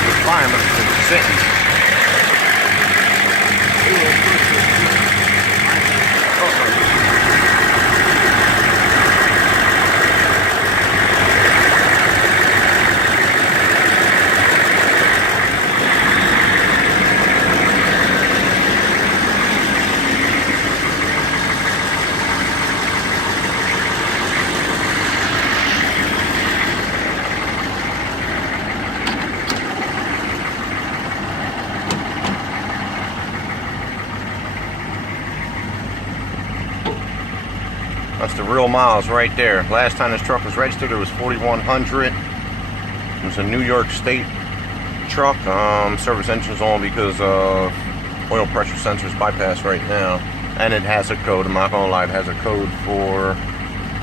requirement for sitting. That's the real miles right there. Last time this truck was registered, it was 4,100. It was a New York State truck. Service engine's on because oil pressure sensors bypass right now. And it has a code, I'm not gonna lie, it has a code for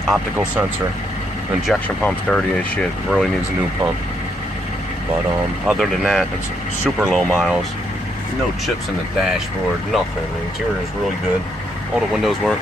optical sensor. Injection pump's dirty as shit, really needs a new pump. But other than that, it's super low miles. No chips in the dashboard, nothing. The interior is really good. All the windows work.